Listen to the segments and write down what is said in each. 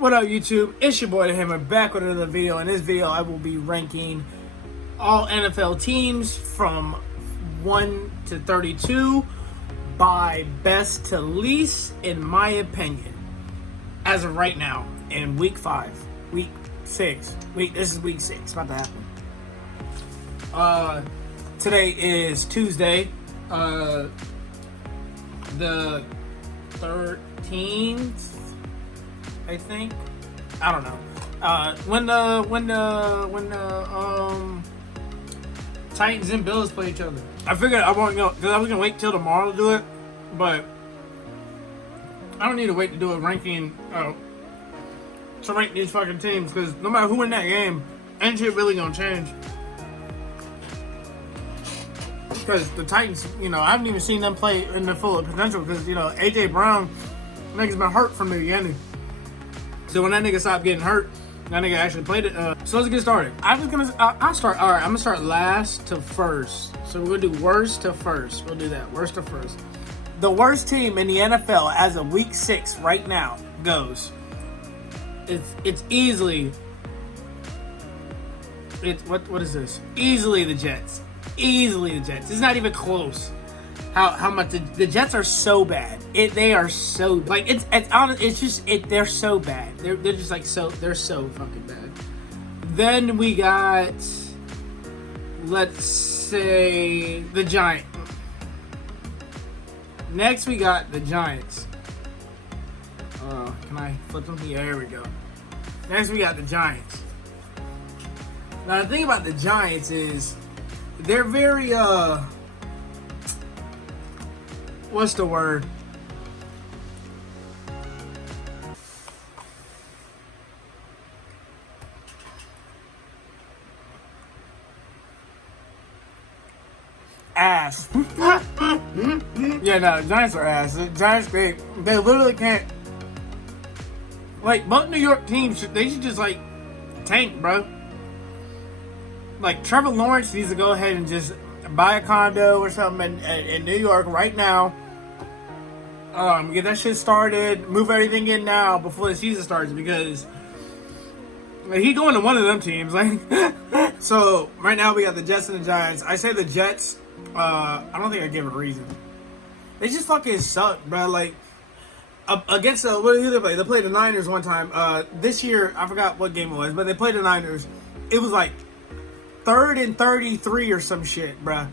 What up, YouTube? It's your boy ThaHAMmer back with another video. In this video, I will be ranking all NFL teams from 1 to 32 by best to least, in my opinion, as of right now in week 5, week 6. This is week 6. It's about to happen. Today is Tuesday, the 13th. I think. I don't know. When the Titans and Bills play each other. I figured I won't go because I was gonna wait till tomorrow to do it, but I don't need to wait to do a ranking to rank these fucking teams, because no matter who win that game, ain't shit really gonna change. Because the Titans, I haven't even seen them play in their full potential, because AJ Brown, nigga's been hurt from the beginning. So when that nigga stopped getting hurt, that nigga actually played it. So let's get started. I'll start. All right, I'm gonna start last to first. So we're gonna do worst to first. We'll do that. Worst to first. The worst team in the NFL as of week 6 right now goes. It's easily. What is this? Easily the Jets. Easily the Jets. It's not even close. How much the Jets are so bad. They are so like it's honest. It's just they're so bad. They're just like they're so fucking bad. Then we got, let's say, the Giants. Next we got the Giants. Can I flip them? Yeah, here we go. Next we got the Giants. Now the thing about the Giants is they're very what's the word? Ass. Yeah, no, Giants are ass. The Giants, they literally can't. Like, both New York teams, they should just, like, tank, bro. Like, Trevor Lawrence needs to go ahead and just buy a condo or something in New York right now. Get that shit started. Move everything in now before the season starts, because he going to one of them teams. Like, so right now we got the Jets and the Giants. I say the Jets. I don't think I give a reason. They just fucking suck, bro. Like against what did they play? They played the Niners one time. This year I forgot what game it was, but they played the Niners. It was like 3rd and 33 or some shit, bruh.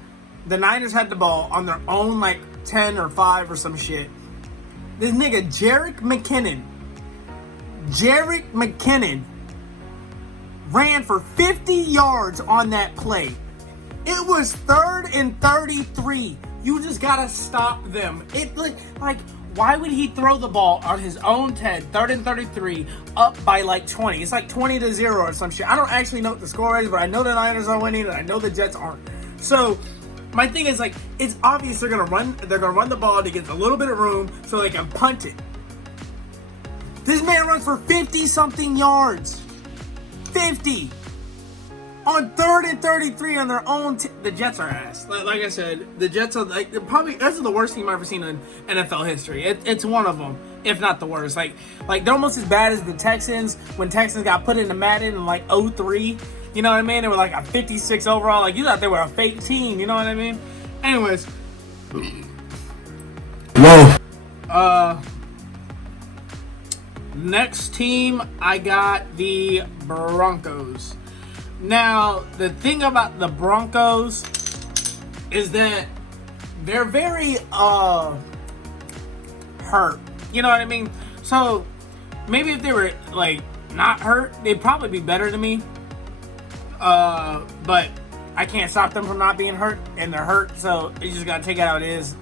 The Niners had the ball on their own, like 10 or 5 or some shit. This nigga Jerick McKinnon ran for 50 yards on that play. It was 3rd and 33. You just gotta stop them. Like, why would he throw the ball on his own 10, 3rd and 33, up by like 20? It's like 20-0 or some shit. I don't actually know what the score is, but I know the Niners are winning and I know the Jets aren't. So my thing is, like, it's obvious they're gonna run the ball to get a little bit of room so they can punt it. This man runs for 50-something yards. 50 on 3rd and 33 on their own. The Jets are ass. Like I said, the Jets are like this is the worst team I've ever seen in NFL history. It's one of them, if not the worst. Like they're almost as bad as the Texans when Texans got put into Madden in like 03. You know what I mean? They were like a 56 overall. Like, you thought they were a fake team. You know what I mean? Anyways. Whoa. Next team, I got the Broncos. Now, the thing about the Broncos is that they're very hurt. You know what I mean? So maybe if they were like not hurt, they'd probably be better than me. But I can't stop them from not being hurt, and they're hurt, so you just gotta take it how it is.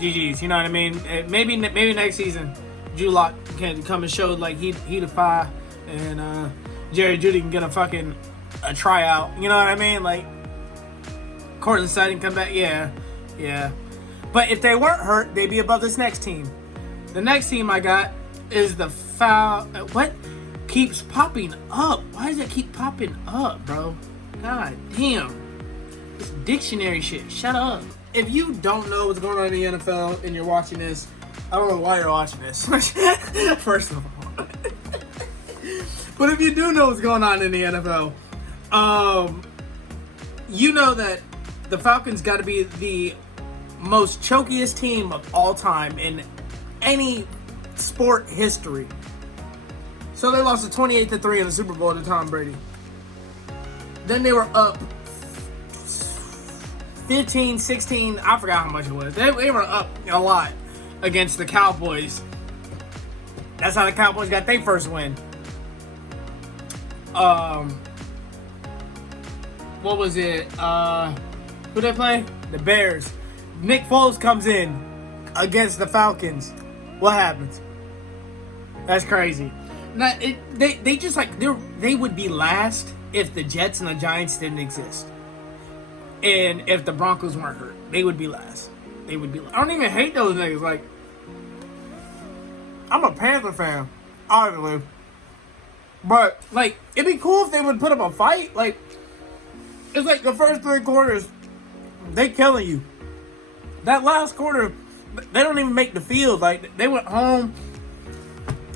GG's, you know what I mean? Maybe next season, Drew Lock can come and show like he the fire, and Jerry Jeudy can get a tryout. You know what I mean? Like, Cortland Sutton come back, yeah. But if they weren't hurt, they'd be above this next team. The next team I got is the what keeps popping up? Why does it keep popping up, bro? God damn. This dictionary shit. Shut up. If you don't know what's going on in the NFL and you're watching this, I don't know why you're watching this. First of all. But if you do know what's going on in the NFL, you know that the Falcons got to be the most chokiest team of all time in any sport history. So they lost to 28-3 in the Super Bowl to Tom Brady. Then they were up 15, 16, I forgot how much it was. They were up a lot against the Cowboys. That's how the Cowboys got their first win. What was it? Who they play? The Bears. Nick Foles comes in against the Falcons. What happens? That's crazy. Now, they just like they would be last if the Jets and the Giants didn't exist, and if the Broncos weren't hurt, they would be last. They would be. I don't even hate those niggas. Like, I'm a Panther fan, obviously, but like it'd be cool if they would put up a fight. Like, it's like the first 3 quarters, they killing you. That last quarter, they don't even make the field. Like, they went home.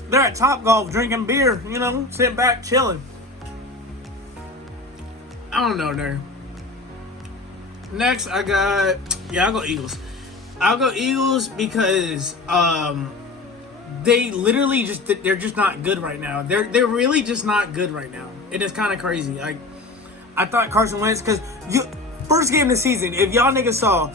They're at Topgolf drinking beer, you know, sitting back chilling. I don't know there. Next, I'll go Eagles. I'll go Eagles because they literally they're just not good right now. They're really just not good right now. It is kind of crazy. Like, I thought Carson Wentz, because first game of the season, if y'all niggas saw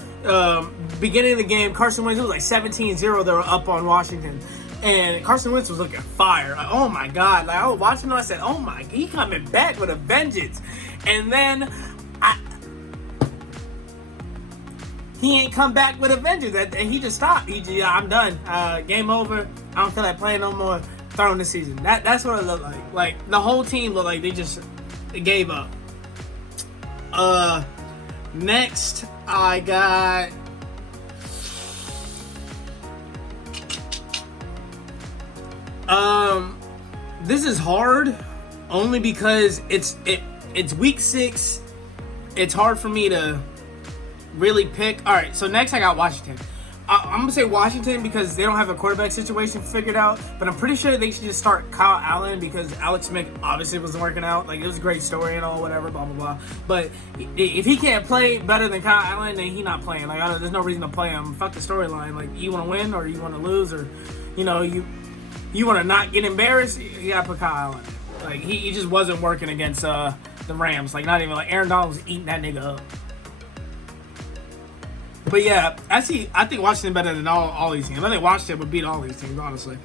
beginning of the game, Carson Wentz, it was like 17-0. They were up on Washington. And Carson Wentz was looking fire. Like, oh my God. Like, I was watching him, I said, oh my, he coming back with a vengeance. And then he ain't come back with a vengeance. And he just stopped. I'm done. Game over. I don't feel like playing no more. Throwing the season. That's what it looked like. Like, the whole team looked like they gave up. Next, I got this is hard only because it's week 6. It's hard for me to really pick. All right, so next I got Washington. I'm gonna say Washington because they don't have a quarterback situation figured out, but I'm pretty sure they should just start Kyle Allen because Alex Smith obviously wasn't working out. Like, it was a great story and all, whatever, blah blah blah. But if he can't play better than Kyle Allen, then he's not playing. Like, there's no reason to play him. Fuck the storyline. Like, you want to win or you want to lose, or you know, you want to not get embarrassed, you gotta put Kyle Allen. Like, he just wasn't working against the Rams. Like, not even, like, Aaron Donald was eating that nigga up. But yeah, I think Washington better than all these teams. I think Washington would beat all these teams, honestly.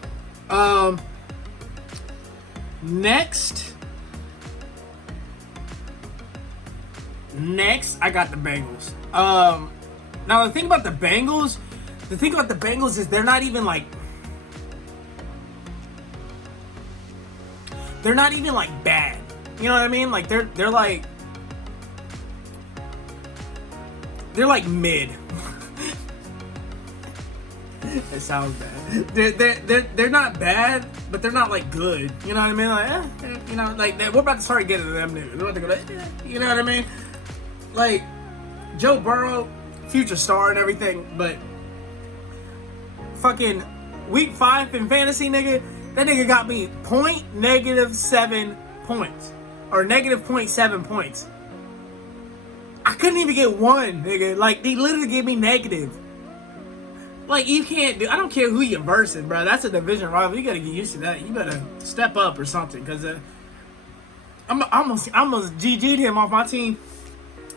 Next, I got the Bengals. Now the thing about the Bengals is they're not even like bad. You know what I mean? Like, they're like mid. It sounds bad. They're not bad, but they're not like good. You know what I mean? Like, you know, like we're about to start getting to them niggas. We're about to go like, you know what I mean? Like, Joe Burrow, future star and everything, but fucking week 5 in fantasy, nigga, that nigga got me -7 points or -0.7 points. I couldn't even get one, nigga. Like, they literally gave me negative. Like, you can't do. I don't care who you're versing, bro. That's a division rival. You gotta get used to that. You better step up or something, cause I'm almost GG'd him off my team.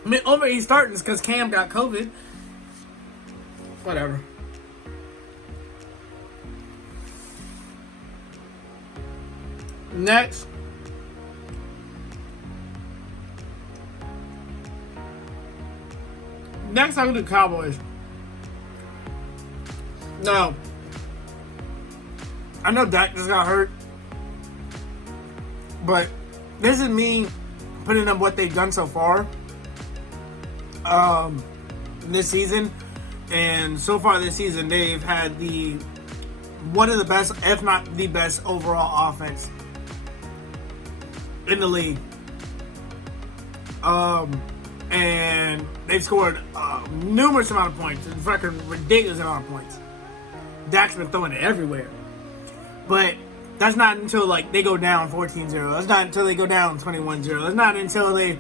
I mean, over he's starting because Cam got COVID. Whatever. Next. I'm gonna do Cowboys. No. I know Dak just got hurt, but this is me putting up what they've done so far this season. And so far this season, they've had one of the best, if not the best, overall offense in the league. And they've scored numerous amount of points, a fucking ridiculous amount of points. Dak's been throwing it everywhere. But That's not until like they go down 14-0. That's not until they go down 21-0. That's not until they're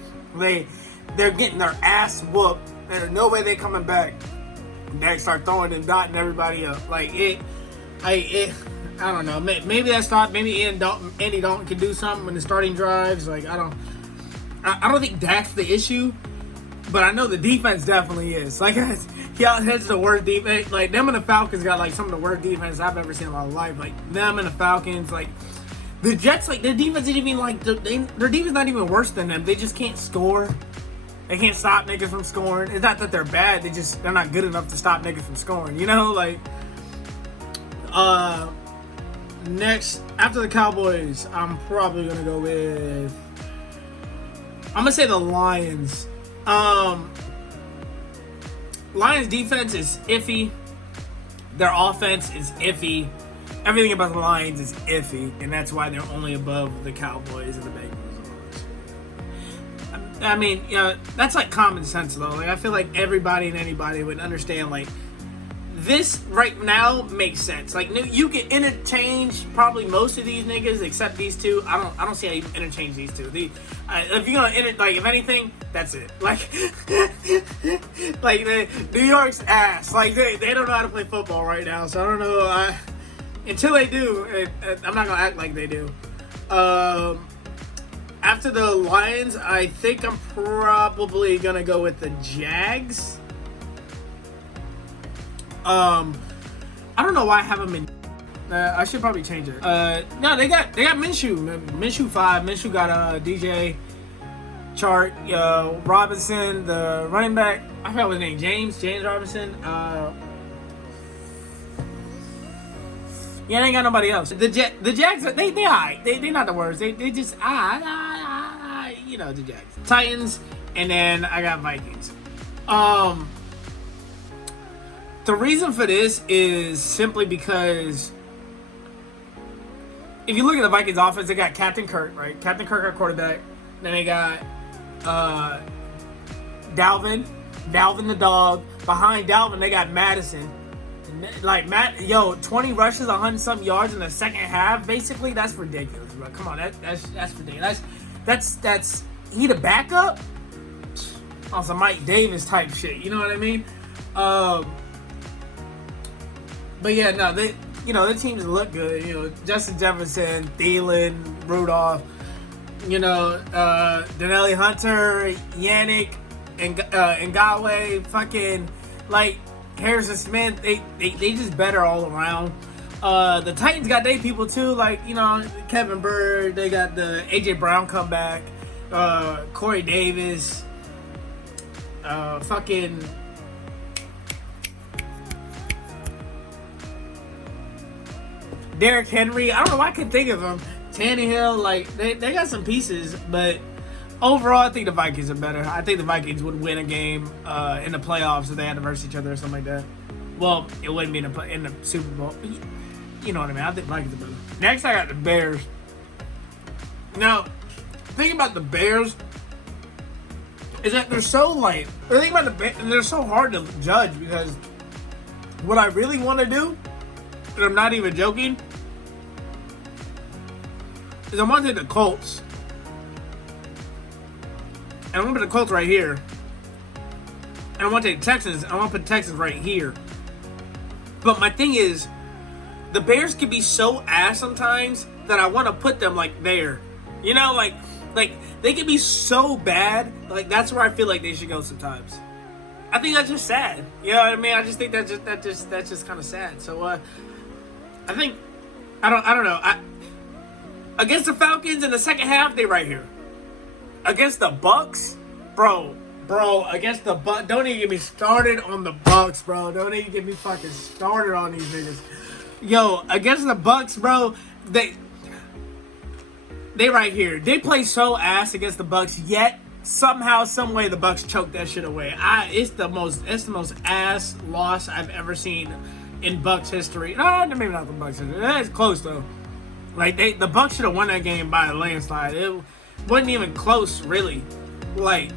getting their ass whooped. There's no way they're coming back. They start throwing and dotting everybody up. Like I don't know. Maybe that's not. Maybe Andy Dalton can do something when the starting drives. Like I don't think Dak's the issue, but I know the defense definitely is. Like he outhits the worst defense. Like them and the Falcons got like some of the worst defense I've ever seen in my life. Like them and the Falcons. Like the Jets. Like their defense isn't even like their defense not even worse than them. They just can't score. They can't stop niggas from scoring. It's not that they're bad. They're not good enough to stop niggas from scoring. You know, like next after the Cowboys, I'm probably gonna go with. I'm gonna say the Lions. Lions defense is iffy. Their offense is iffy. Everything about the Lions is iffy, and that's why they're only above the Cowboys and the Bengals. I mean, that's like common sense though. Like I feel like everybody and anybody would understand. Like this right now makes sense. Like you can interchange probably most of these niggas except these two. I don't see how you interchange these two. If you're gonna if anything, that's it. Like like New York's ass. Like they don't know how to play football right now. So I don't know. Until they do, I'm not gonna act like they do. After the Lions, I think I'm probably gonna go with the Jags. I don't know why I have them in. I should probably change it. No, they got Minshew. Minshew 5. Minshew got DJ Chart, Robinson, the running back. I forgot his name. James Robinson. Yeah, they ain't got nobody else. The Jags, they alright. They not the worst. They just you know, the Jags. Titans, and then I got Vikings. The reason for this is simply because if you look at the Vikings offense, they got Captain Kirk, right? Captain Kirk at quarterback. Then they got Dalvin the dog. Behind Dalvin, they got Madison. Like 20 rushes, 100-something yards in the second half. Basically, that's ridiculous, bro. Come on, that's ridiculous. That's he the backup on some Mike Davis type shit. You know what I mean? But yeah, no, the teams look good. You know, Justin Jefferson, Thielen, Rudolph. You know, Danielle Hunter, Yannick, and Ngakoue, fucking like. Harrison Smith, they just better all around. The Titans got their people too, like, you know, Kevin Bird. They got the AJ Brown comeback, Corey Davis, fucking Derrick Henry. I don't know why I could think of him. Tannehill, like they got some pieces, but overall, I think the Vikings are better. I think the Vikings would win a game in the playoffs if they had to verse each other or something like that. Well, it wouldn't be in the Super Bowl. You know what I mean? I think the Vikings are better. Next, I got the Bears. Now, the thing about the Bears is that they're so light. The thing about the Bears, they're so hard to judge because what I really want to do, and I'm not even joking, is I want to take the Colts. And I want to put the Colts right here. And I want to take the Texans. I want to put the Texans right here. But my thing is, the Bears can be so ass sometimes that I want to put them like there. You know, like they can be so bad. Like that's where I feel like they should go sometimes. I think that's just sad. You know what I mean? I just think that's just kind of sad. So I think I don't know. Against the Falcons in the second half, they right here. Against the Bucks, bro, against the Bucks, don't even get me started on the Bucks, bro. Don't even get me fucking started on these niggas. Yo, against the Bucks, bro, they right here. They play so ass against the Bucks, yet somehow, some way, the Bucks choke that shit away. It's the most ass loss I've ever seen in Bucks history. No, maybe not the Bucks history. That's close though. Like the Bucks should have won that game by a landslide. It wasn't even close, really. Like,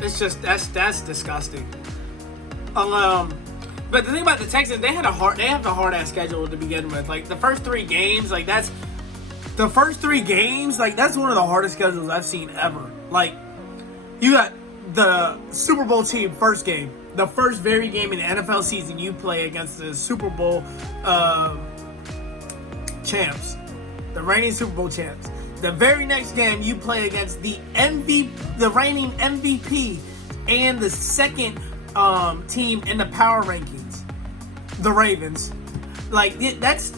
it's just that's disgusting. But But the thing about the Texans, they have the hard ass schedule to begin with. Like the first 3 games, that's one of the hardest schedules I've seen ever. Like, you got the Super Bowl team first game, the first very game in the NFL season you play against the Super Bowl champs, the reigning Super Bowl champs. The very next game you play against the reigning MVP, and the second team in the power rankings, the Ravens. Like, that's.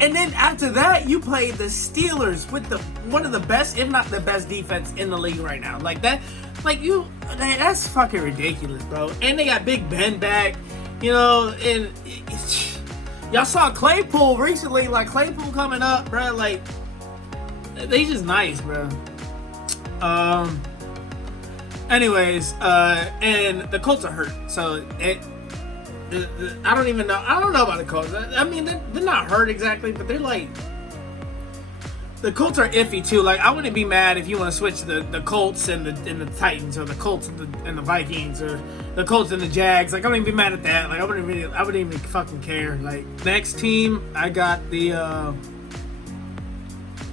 And then after that, you play the Steelers with one of the best, if not the best, defense in the league right now. Like that, that's fucking ridiculous, bro. And they got Big Ben back, and y'all saw Claypool recently. Like, Claypool coming up, bro. Like, they just nice, bro. Anyways, and the Colts are hurt, so I don't even know. I don't know about the Colts. I mean, they're not hurt exactly, but they're like, the Colts are iffy too. Like, I wouldn't be mad if you want to switch the Colts and the Titans, or the Colts and the Vikings, or the Colts and the Jags. Like, I wouldn't be mad at that. Like, I wouldn't even fucking care. Like, next team, I got the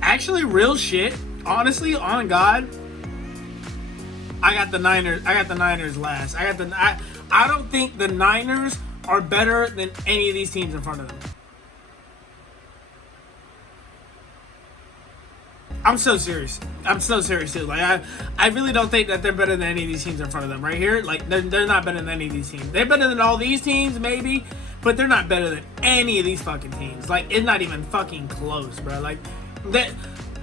actually real shit. Honestly, on God, I got the Niners. I got the Niners last. I don't think the Niners are better than any of these teams in front of them. I'm so serious. Too. Like, I really don't think that they're better than any of these teams in front of them right here. Like, they're not better than any of these teams. They're better than all these teams, maybe, but they're not better than any of these fucking teams. Like, it's not even fucking close, bro. Like, that.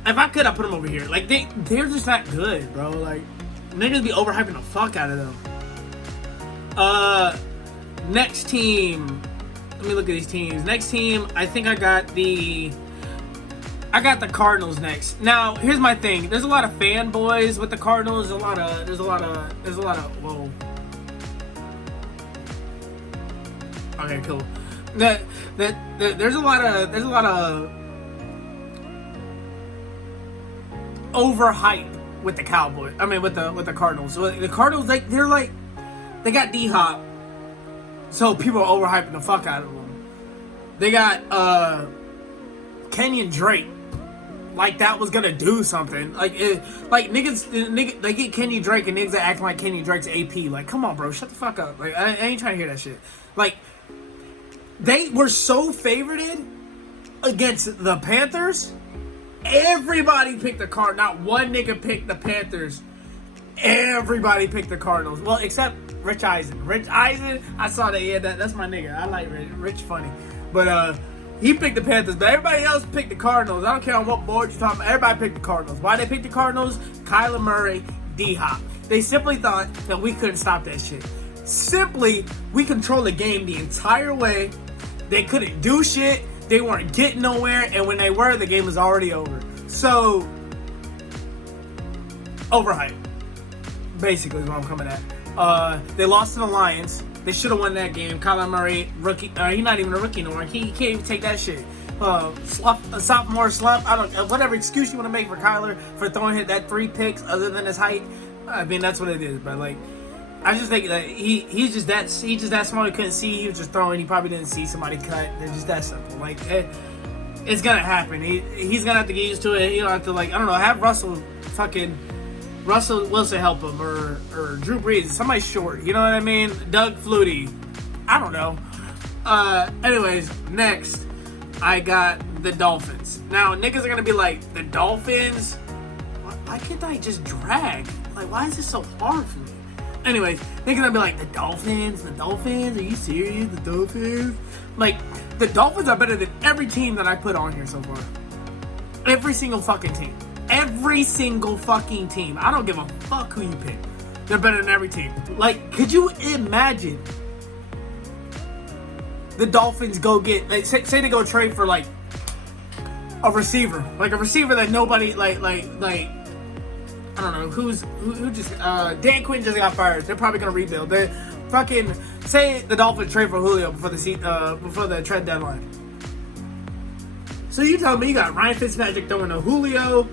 If I could, I'd put them over here. Like, they're just not good, bro. Like, niggas be overhyping the fuck out of them. Next team. Let me look at these teams. Next team, I think I got the Cardinals next. Now, here's my thing. There's a lot of fanboys with the Cardinals. There's a lot of whoa. Okay, cool. There's a lot of overhype with the Cowboys. I mean, with the Cardinals. So the Cardinals, they got D-Hop, so people are overhyping the fuck out of them. They got Kenyon Drake, like that was gonna do something. Like niggas, they get Kenyon Drake and niggas that acting like Kenyon Drake's AP. Like, come on, bro, shut the fuck up. Like, I ain't trying to hear that shit. Like, they were so favorited against the Panthers. Everybody picked the Cardinals. Not one nigga picked the Panthers. Everybody picked the Cardinals. Well, except Rich Eisen. Rich Eisen, I saw that. Yeah, that's my nigga. I like Rich. Rich funny. But he picked the Panthers. But everybody else picked the Cardinals. I don't care on what board you're talking about. Everybody picked the Cardinals. Why they picked the Cardinals? Kyler Murray, D-Hop. They simply thought that we couldn't stop that shit. Simply, we controlled the game the entire way. They couldn't do shit. They weren't getting nowhere. And when they were, the game was already over. So, overhyped. Basically is what I'm coming at. They lost to the Lions. They should have won that game. Kyler Murray, rookie. He's not even a rookie no more. He can't even take that shit. Sophomore slump. I don't. Whatever excuse you want to make for Kyler for throwing that 3 picks, other than his height. I mean, that's what it is. But like, I just think that he's just that smart. He couldn't see. He was just throwing. He probably didn't see somebody cut. It's just that simple. Like, it's gonna happen. He's gonna have to get used to it. You don't have to, like, I don't know. Have Russell Wilson help him, or Drew Brees, somebody short, you know what I mean? Doug Flutie, I don't know. Anyways, next, I got the Dolphins. Now, niggas are gonna be like, the Dolphins? Why can't I just drag? Like, why is this so hard for me? Anyways, niggas gonna be like, the Dolphins? Are you serious? The Dolphins? Like, the Dolphins are better than every team that I put on here so far. Every single fucking team. Every single fucking team. I don't give a fuck who you pick. They're better than every team. Like, could you imagine the Dolphins go get, like, say they go trade for, like, a receiver. Like, a receiver that nobody, like, I don't know, who just, Dan Quinn just got fired. They're probably going to rebuild. They're fucking, say the Dolphins trade for Julio before the trade deadline. So you tell me you got Ryan Fitzpatrick throwing to Julio,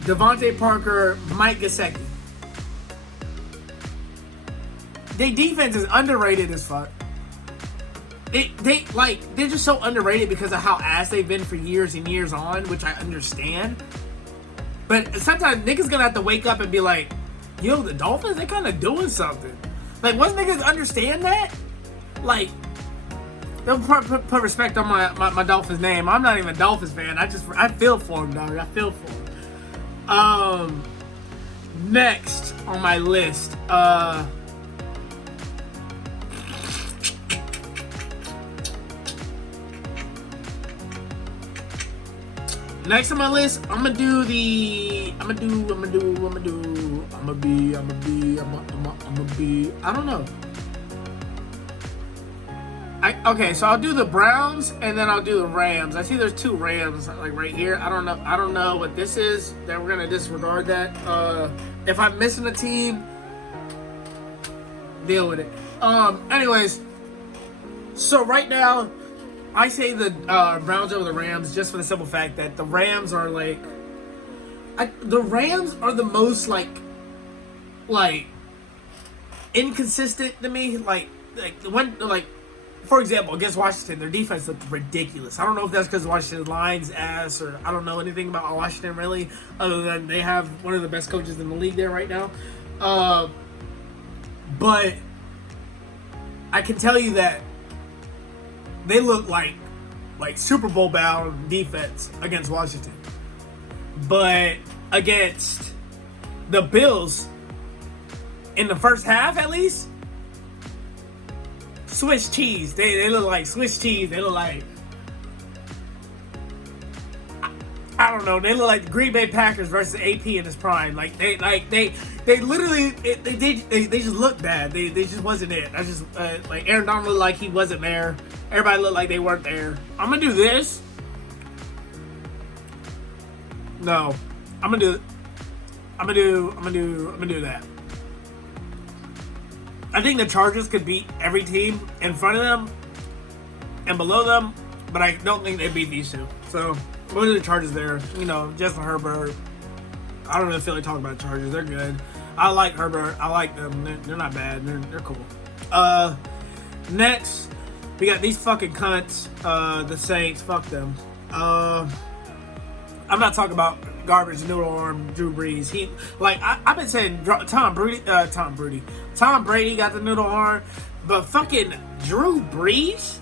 Devontae Parker, Mike Gesicki. Their defense is underrated as fuck. they're just so underrated because of how ass they've been for years and years on, which I understand. But sometimes niggas gonna have to wake up and be like, yo, the Dolphins, they kind of doing something. Like, once niggas understand that, like, they'll put respect on my Dolphins name. I'm not even a Dolphins fan. I feel for him, dog. I feel for him. Next on my list, next on my list, I don't know. Okay, so I'll do the Browns and then I'll do the Rams. I see there's 2 Rams like right here. I don't know what this is. That we're gonna disregard that. If I'm missing a team, deal with it. Anyways, so right now I say the Browns over the Rams just for the simple fact that the Rams are like, the Rams are the most like inconsistent to me. Like when for example, against Washington, their defense looked ridiculous. I don't know if that's because Washington's line's ass, or I don't know anything about Washington really, other than they have one of the best coaches in the league there right now. But I can tell you that they look like Super Bowl bound defense against Washington. But against the Bills, in the first half at least, Swiss cheese. They look like Swiss cheese. They look like, I don't know. They look like the Green Bay Packers versus AP in his prime. Like they literally they just look bad. They just wasn't it. I just like Aaron Donald looked like he wasn't there. Everybody looked like they weren't there. I'm gonna do this. No, I'm gonna do that. I think the Chargers could beat every team in front of them and below them, but I don't think they beat these 2. So, we'll do the Chargers there. You know, Justin Herbert. I don't really feel like talking about the Chargers. They're good. I like Herbert. I like them. They're not bad. They're cool. Next, we got these fucking cunts, the Saints. Fuck them. I'm not talking about garbage noodle arm Drew Brees. I've been saying Tom Brady got the noodle arm, but fucking Drew Brees,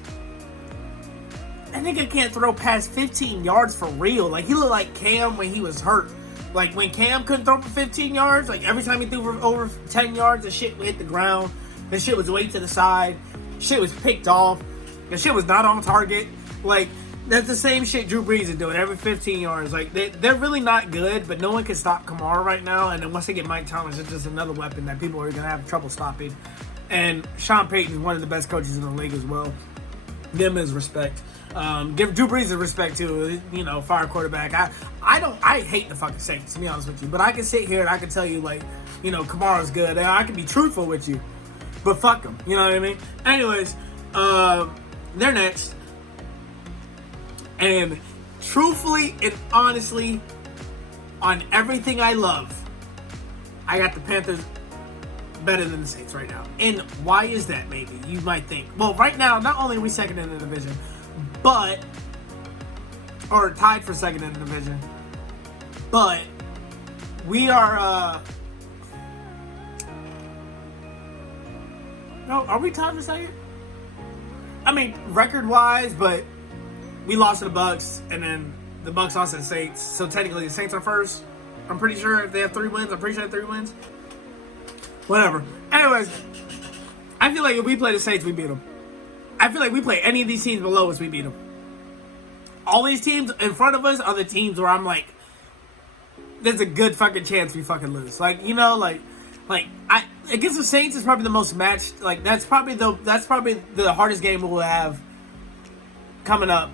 that nigga can't throw past 15 yards for real. Like, he looked like Cam when he was hurt. Like, when Cam couldn't throw for 15 yards, like every time he threw for over 10 yards, the shit would hit the ground. The shit was way to the side. Shit was picked off. The shit was not on target. Like, that's the same shit Drew Brees is doing every 15 yards. Like, they're really not good, but no one can stop Kamara right now. And then once they get Mike Thomas, it's just another weapon that people are going to have trouble stopping. And Sean Payton is one of the best coaches in the league as well. Give him his respect. Give Drew Brees his respect too. You know, fire quarterback. I hate the fucking Saints, to be honest with you. But I can sit here and I can tell you, like, you know, Kamara's good. And I can be truthful with you. But fuck them. You know what I mean? Anyways, they're next. And truthfully and honestly, on everything I love, I got the Panthers better than the Saints right now. And why is that, maybe? You might think. Well, right now, not only are we second in the division, or tied for second in the division, but we are, no, are we tied for second? I mean, record-wise, but we lost to the Bucks, and then the Bucks lost to the Saints. So technically, the Saints are first. I'm pretty sure if they have 3 wins, I'm pretty sure they have 3 wins. Whatever. Anyways, I feel like if we play the Saints, we beat them. I feel like we play any of these teams below us, we beat them. All these teams in front of us are the teams where I'm like, there's a good fucking chance we fucking lose. Like, you know, like against the Saints is probably the most matched. Like, that's probably the hardest game we'll have coming up.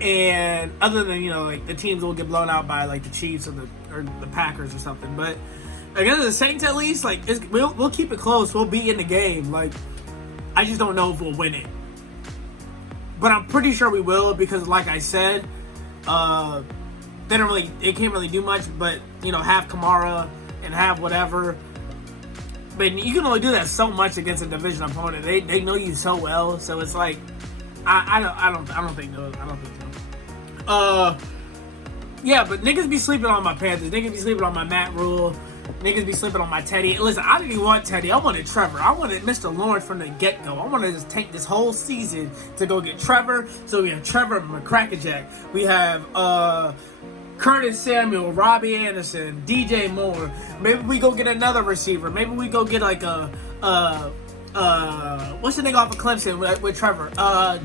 And other than, you know, like the teams will get blown out by like the Chiefs or the Packers or something, but against the Saints at least, like we'll keep it close. We'll be in the game. Like, I just don't know if we'll win it, but I'm pretty sure we will because, like I said, they can't really do much, but you know, have Kamara and have whatever. But you can only do that so much against a division opponent. They know you so well, so it's like I don't think those. I don't think so. Yeah, but niggas be sleeping on my Panthers. Niggas be sleeping on my Matt Rule. Niggas be sleeping on my Teddy. Listen, I didn't even want Teddy. I wanted Trevor. I wanted Mr. Lawrence from the get-go. I wanted to just take this whole season to go get Trevor. So we have Trevor McCrackerjack. We have Curtis Samuel, Robbie Anderson, DJ Moore. Maybe we go get another receiver. Maybe we go get like what's the nigga off of Clemson with Trevor?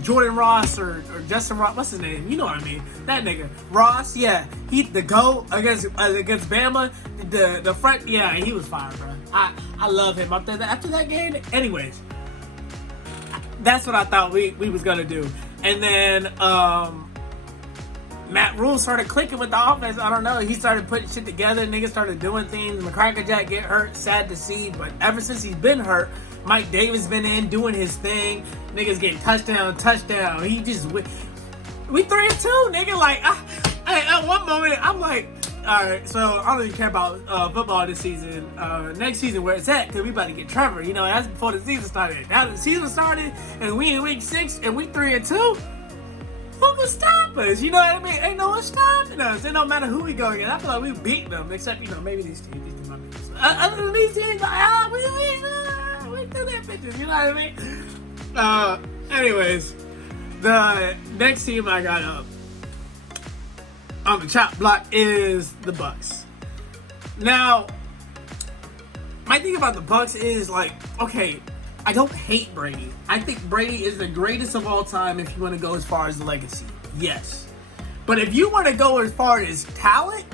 Jordan Ross or Justin Ross. What's his name? You know what I mean? That nigga. Ross, yeah. He the GOAT against Bama. The front, yeah, he was fire, bro. I love him. After that game, anyways. That's what I thought we was gonna do. And then Matt Rule started clicking with the offense. I don't know. He started putting shit together. Niggas started doing things. McCrackerjack get hurt. Sad to see. But ever since he's been hurt, Mike Davis been in doing his thing. Niggas getting touchdown. He just we 3-2, nigga. Like at one moment, I'm like, all right. So I don't even care about football this season. Next season, where it's at, because we about to get Trevor. You know, that's before the season started. Now the season started, and we in week 6, and we 3-2. Who can stop us? You know what I mean? Ain't no one stopping us. It don't matter who we go against. I feel like we beat them, except, you know, maybe these teams. These might be other than these teams, like, we do that bitches. You know what I mean? Anyways, the next team I got up on the chop block is the Bucks. Now, my thing about the Bucks is, like, okay, I don't hate Brady. I think Brady is the greatest of all time if you want to go as far as legacy. Yes. But if you want to go as far as talent,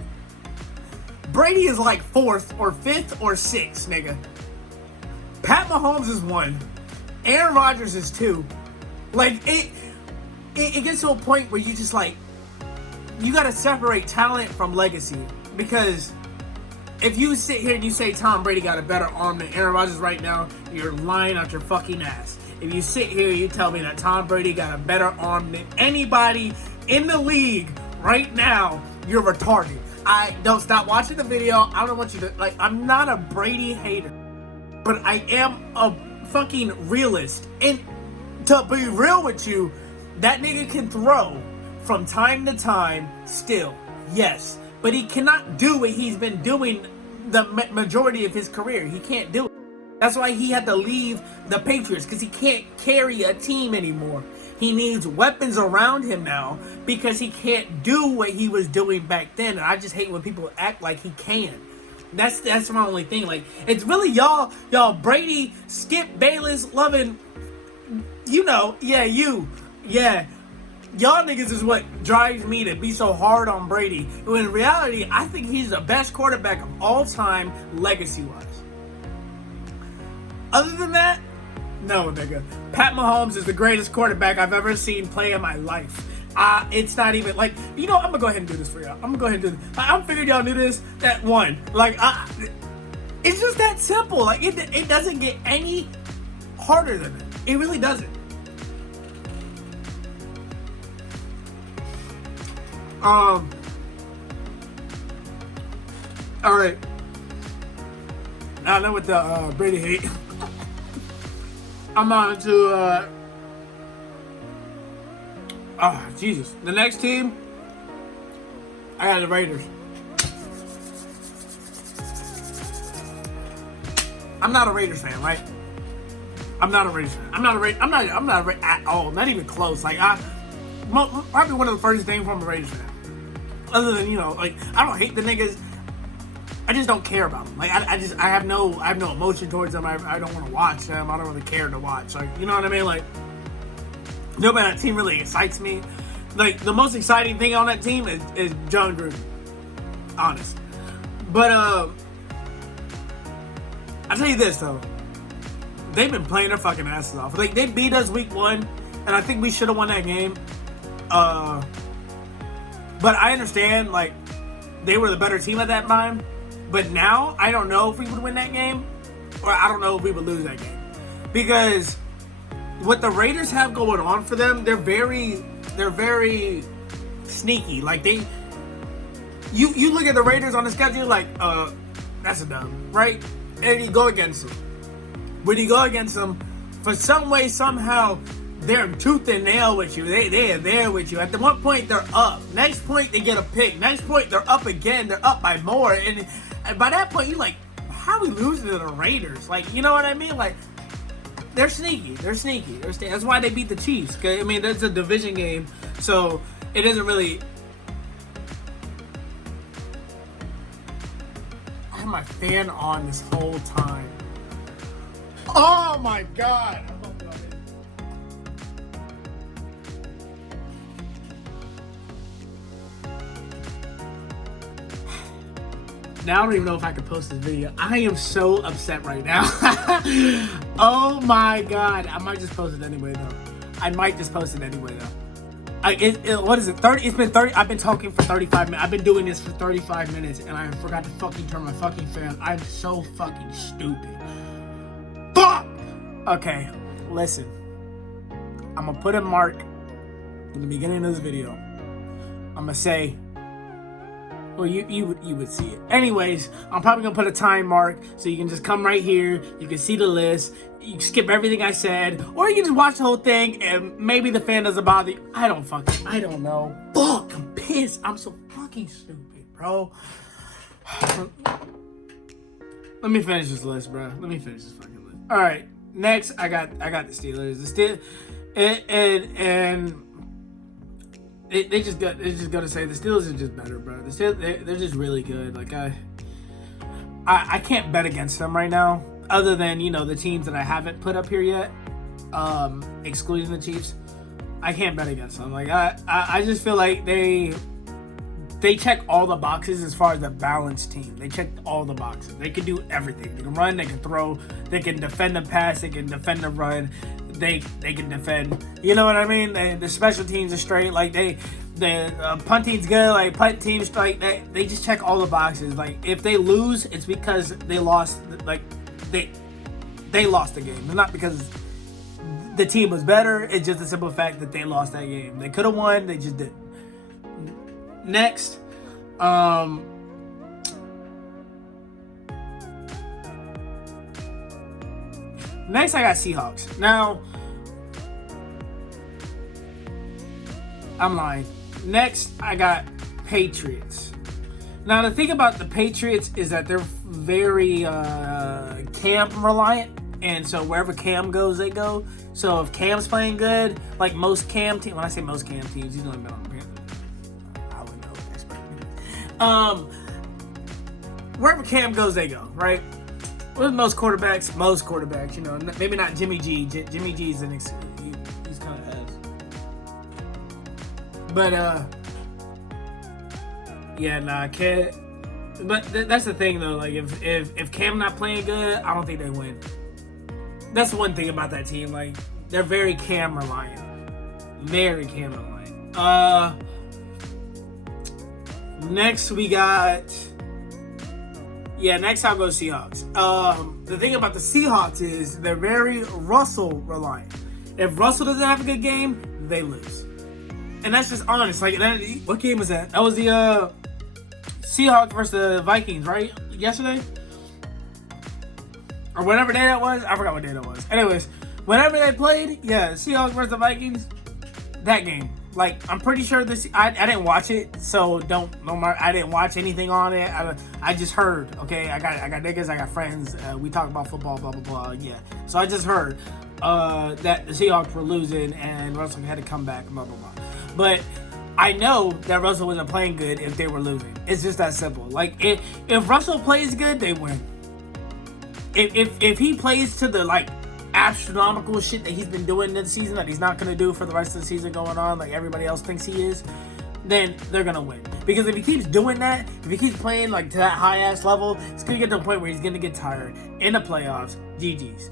Brady is like 4th or 5th or 6th, nigga. Pat Mahomes is 1. Aaron Rodgers is 2. Like, it gets to a point where you just, like, you got to separate talent from legacy. Because if you sit here and you say Tom Brady got a better arm than Aaron Rodgers right now, you're lying out your fucking ass. If you sit here and you tell me that Tom Brady got a better arm than anybody in the league right now, you're retarded. I don't stop watching the video. I don't want you to, like, I'm not a Brady hater, but I am a fucking realist. And to be real with you, that nigga can throw from time to time still, yes. But he cannot do what he's been doing the majority of his career. He can't do it. That's why he had to leave the Patriots, because he can't carry a team anymore. He needs weapons around him now because he can't do what he was doing back then. And I just hate when people act like he can. That's my only thing. Like, it's really y'all Brady, Skip Bayless, loving, you know, yeah. Y'all niggas is what drives me to be so hard on Brady. When in reality, I think he's the best quarterback of all time, legacy-wise. Other than that, no, nigga. Pat Mahomes is the greatest quarterback I've ever seen play in my life. It's not even, like, you know, I'm gonna go ahead and do this for y'all. I'm gonna go ahead and do this. I figured y'all knew this at 1. Like, it's just that simple. Like, it doesn't get any harder than that. It really doesn't. All right. Now that with the Brady hate, I'm on to Jesus. The next team, I got the Raiders. I'm not a Raiders fan, right? I'm not a Raiders fan. I'm not a Raiders at all. Not even close. Like, probably one of the first things from a Raiders fan. Other than, you know, like, I don't hate the niggas. I just don't care about them. Like, I have no emotion towards them. I don't want to watch them. I don't really care to watch. Like, you know what I mean? Like, nobody on that team really excites me. Like, the most exciting thing on that team is John Gruden. Honest. But, I'll tell you this, though. They've been playing their fucking asses off. Like, they beat us week 1, and I think we should have won that game. But I understand, like, they were the better team at that time. But now, I don't know if we would win that game, or I don't know if we would lose that game. Because what the Raiders have going on for them, they're very sneaky. Like, you look at the Raiders on the schedule, like, that's a dub, right? And you go against them. When you go against them, for some way, somehow, they're tooth and nail with you. They are there with you. At the one point, they're up. Next point, they get a pick. Next point, they're up again. They're up by more. And by that point, you're like, how are we losing to the Raiders? Like, you know what I mean? Like, they're sneaky. They're sneaky. That's why they beat the Chiefs. Okay? I mean, that's a division game, so it doesn't really. I had my fan on this whole time. Oh my God! Now I don't even know if I can post this video. I am so upset right now. Oh my God. I might just post it anyway though. What is it? 30? It's been 30. I've been talking for 35 minutes. I've been doing this for 35 minutes and I forgot to fucking turn my fucking fan. I'm so fucking stupid. Fuck! Okay, listen. I'm gonna put a mark in the beginning of this video. I'm gonna say, well, you would see it. Anyways, I'm probably going to put a time mark so you can just come right here. You can see the list. You can skip everything I said. Or you can just watch the whole thing and maybe the fan doesn't bother you. I don't know. Fuck, I'm pissed. I'm so fucking stupid, bro. Let me finish this list, bro. Let me finish this fucking list. All right, next I got the Steelers. They just gotta say the Steelers are just better, bro. They're just really good. Like I can't bet against them right now, other than the teams that I haven't put up here yet, excluding the Chiefs. I can't bet against them. Like I just feel like they check all the boxes as far as a balanced team. They check all the boxes. They can do everything. They can run. They can throw. They can defend the pass. They can defend the run. They can defend. You know what I mean? The special teams are straight. Like the punting's good. Like punt teams, like they just check all the boxes. Like if they lose, it's because they lost. Like they lost the game. It's not because the team was better. It's just the simple fact that they lost that game. They could have won. They just didn't. Next, Next, I got Seahawks. Now, I'm lying. Next, I got Patriots. Now, the thing about the Patriots is that they're very Cam reliant. And so wherever Cam goes, they go. So if Cam's playing good, like most Cam teams, when I say most Cam teams, he's only been on the Panthers. I wouldn't know what expert. Wherever Cam goes, they go, right? With most quarterbacks, you know, maybe not Jimmy G. Jimmy G's an he's kind of ass. But yeah, nah, Cam. But that's the thing though. Like if Cam not playing good, I don't think they win. That's one thing about that team. Like they're very Cam reliant. Very Cam reliant. Next we got. Yeah, next I'll go Seahawks. The thing about the Seahawks is they're very Russell reliant. If Russell doesn't have a good game, they lose. And that's just honest. Like, what game was that? That was the Seahawks versus the Vikings, right? Yesterday? Or whatever day that was. I forgot what day that was. Anyways, whenever they played, yeah, Seahawks versus the Vikings, that game. Like, I'm pretty sure this. I didn't watch it, so I didn't watch anything on it. I just heard. Okay, I got niggas, I got friends. We talk about football, blah blah blah. Yeah, so I just heard that the Seahawks were losing and Russell had to come back, blah blah blah. But I know that Russell wasn't playing good if they were losing. It's just that simple. Like if Russell plays good, they win. If he plays to the astronomical shit that he's been doing this season that he's not going to do for the rest of the season going on like everybody else thinks he is, then they're going to win. Because if he keeps doing that, if he keeps playing to that high ass level, it's going to get to a point where he's going to get tired in the playoffs. GG's.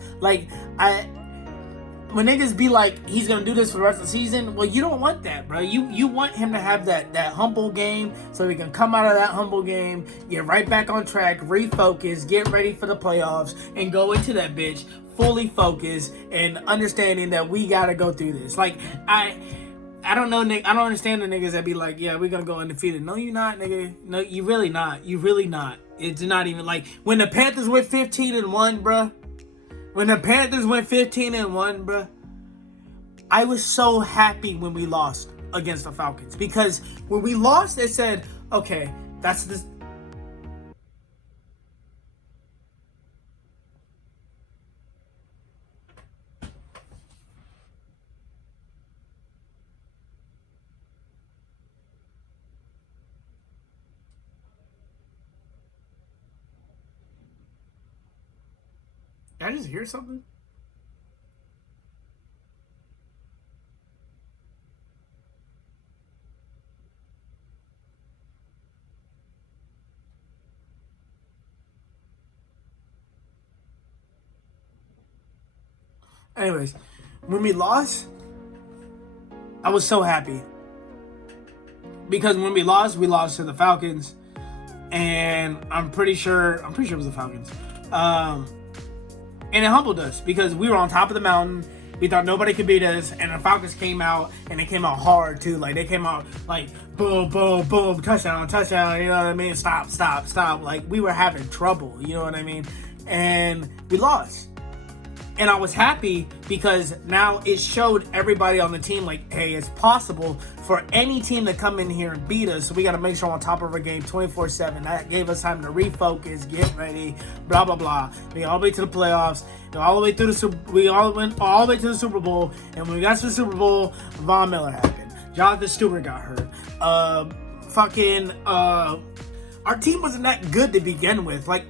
When niggas be like, he's going to do this for the rest of the season, well, you don't want that, bro. You want him to have that humble game so he can come out of that humble game, get right back on track, refocus, get ready for the playoffs, and go into that bitch fully focused and understanding that we got to go through this. I don't know, Nick. I don't understand the niggas that be like, yeah, we're going to go undefeated. No, you're not, nigga. No, you really not. You really not. It's not even when the Panthers went 15-1, bruh. When the Panthers went 15-1, bruh, I was so happy when we lost against the Falcons, because when we lost, it said, okay, that's this. Did I just hear something? Anyways, when we lost, I was so happy. Because when we lost to the Falcons. And I'm pretty sure it was the Falcons. And it humbled us because we were on top of the mountain. We thought nobody could beat us, and the Falcons came out, and they came out hard too. Like, they came out like boom, boom, boom, touchdown, touchdown. You know what I mean? Stop, stop, stop. Like, we were having trouble. You know what I mean? And we lost. And I was happy because now it showed everybody on the team, like, hey, it's possible for any team to come in here and beat us. So we got to make sure we're on top of our game 24/7. That gave us time to refocus, get ready, blah, blah, blah. We got all the way to the playoffs, all the way through we all went all the way to the Super Bowl. And when we got to the Super Bowl, Von Miller happened. Jonathan Stewart got hurt. Our team wasn't that good to begin with. Like,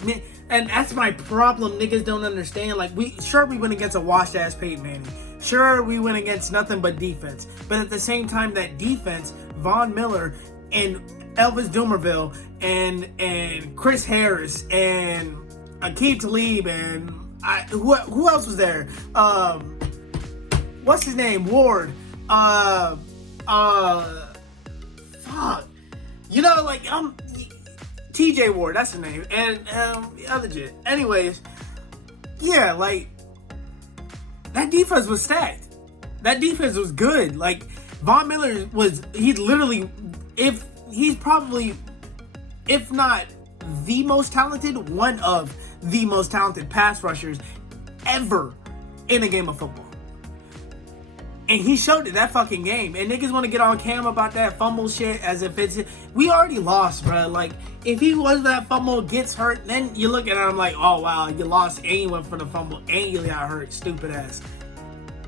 and that's my problem. Niggas don't understand. Like, we went against a washed ass Peyton Manning. Sure, we went against nothing but defense. But at the same time, that defense, Von Miller and Elvis Dumervil and Chris Harris and Aqib Talib and who else was there? What's his name? Ward. Fuck. You know, like, TJ Ward, that's his name, and the other shit. Anyways, yeah, like, that defense was stacked. That defense was good. Like, Von Miller he's probably, if not the most talented, one of the most talented pass rushers ever in a game of football. And he showed it that fucking game. And niggas want to get on camera about that fumble shit as if we already lost, bro. Like, if he was that fumble, gets hurt, then you look at it, I'm like, oh, wow, you lost and you went for the fumble and you got hurt, stupid ass.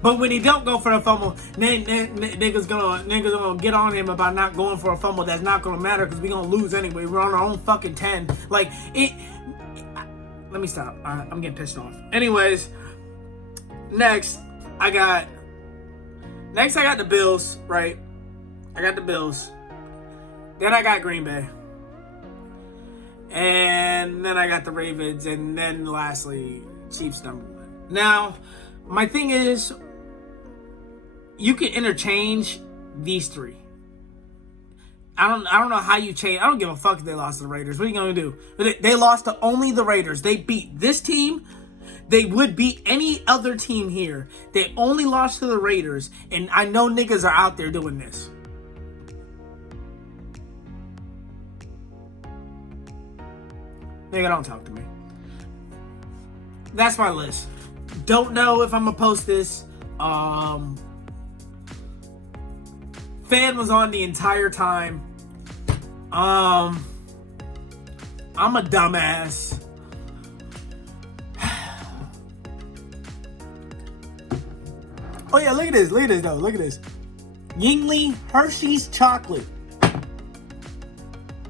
But when he don't go for the fumble, then niggas gonna get on him about not going for a fumble that's not gonna matter because we gonna lose anyway. We're on our own fucking 10. Like, let me stop. I'm getting pissed off. Anyways, next I got the Bills, right? I got the Bills. Then I got Green Bay. And then I got the Ravens. And then lastly, Chiefs number 1. Now, my thing is, you can interchange these three. I don't know how you change. I don't give a fuck if they lost to the Raiders. What are you going to do? They lost to only the Raiders. They beat this team. They would beat any other team here. They only lost to the Raiders. And I know niggas are out there doing this. Nigga, don't talk to me. That's my list. Don't know if I'm going to post this. Fan was on the entire time. I'm a dumbass. Oh yeah, look at this though. Look at this. Yingling Hershey's chocolate.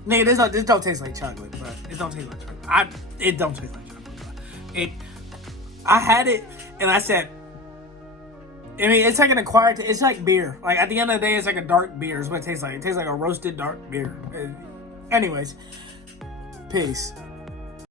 Nigga, this don't taste like chocolate, bro. It don't taste like chocolate. It don't taste like chocolate, bro. I had it and I said, I mean, it's like an acquired, it's like beer. Like, at the end of the day, it's like a dark beer is what it tastes like. It tastes like a roasted dark beer. Anyways, peace.